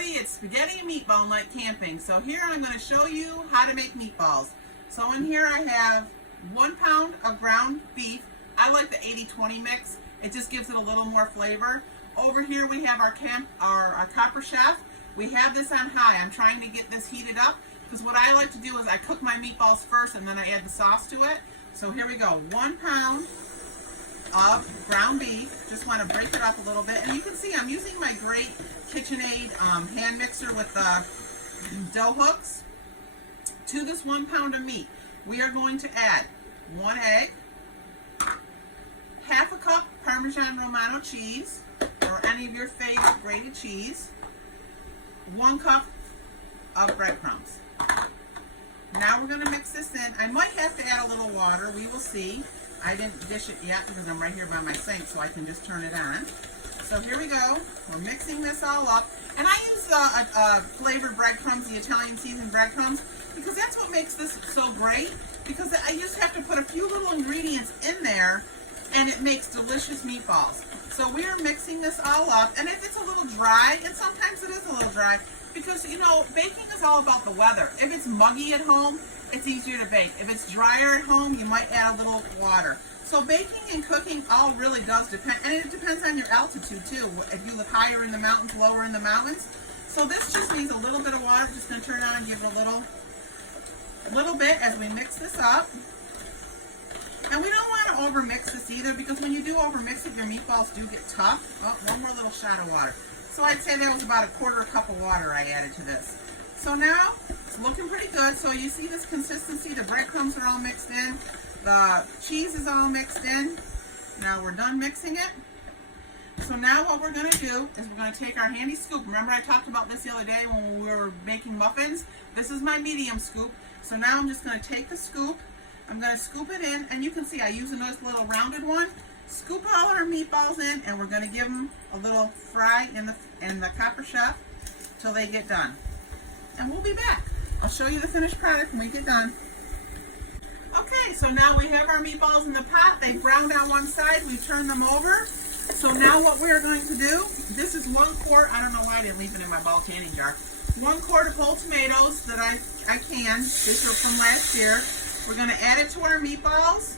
everybody, it's spaghetti and meatball night camping. So here I'm going to show you how to make meatballs. So in here I have 1 pound of ground beef. I like the 80-20 mix. It just gives it a little more flavor. Over here we have our copper chef. We have this on high. I'm trying to get this heated up because what I like to do is I cook my meatballs first and then I add the sauce to it. So here we go, 1 pound of ground beef. Just want to break it up a little bit. And you can see I'm using my great KitchenAid hand mixer with the dough hooks. To this 1 pound of meat, we are going to add 1 egg, half a cup Parmesan Romano cheese, or any of your favorite grated cheese, 1 cup of breadcrumbs. Now we're going to mix this in. I might have to add a little water. We will see. I didn't dish it yet because I'm right here by my sink, so I can just turn it on. So here we go. We're mixing this all up. And I use flavored breadcrumbs, the Italian seasoned breadcrumbs, because that's what makes this so great. Because I just have to put a few little ingredients in there, and it makes delicious meatballs. So we are mixing this all up. And if it's a little dry, and sometimes it is a little dry, because, you know, baking is all about the weather. If it's muggy at home, it's easier to bake. If it's drier at home, you might add a little water. So baking and cooking all really does depend, and it depends on your altitude too. If you live higher in the mountains, lower in the mountains. So this just needs a little bit of water. Just gonna turn it on and give it a little bit as we mix this up. And we don't want to over mix this either, because when you do over mix it, your meatballs do get tough. Oh, one more little shot of water. So I'd say that was about 1/4 cup of water I added to this. So now it's looking pretty good. So you see this consistency, the breadcrumbs are all mixed in, the cheese is all mixed in. Now we're done mixing it. So now what we're going to do is we're going to take our handy scoop. Remember I talked about this the other day when we were making muffins? This is my medium scoop. So now I'm just going to take the scoop, I'm going to scoop it in, and you can see I use a nice little rounded one. Scoop all our meatballs in, and we're going to give them a little fry in the copper chef till they get done. And we'll be back. I'll show you the finished product when we get done. Okay, so now we have our meatballs in the pot. They browned on one side. We turn them over. So now what we're going to do, this is 1 quart. I don't know why I didn't leave it in my ball canning jar. 1 quart of whole tomatoes that I canned. These were from last year. We're going to add it to our meatballs.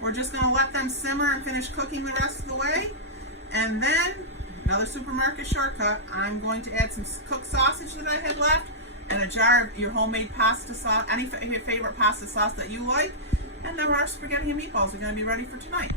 We're just going to let them simmer and finish cooking the rest of the way. And then, another supermarket shortcut, I'm going to add some cooked sausage that I had left and a jar of your homemade pasta sauce, any of your favorite pasta sauce that you like. And then our spaghetti and meatballs are going to be ready for tonight.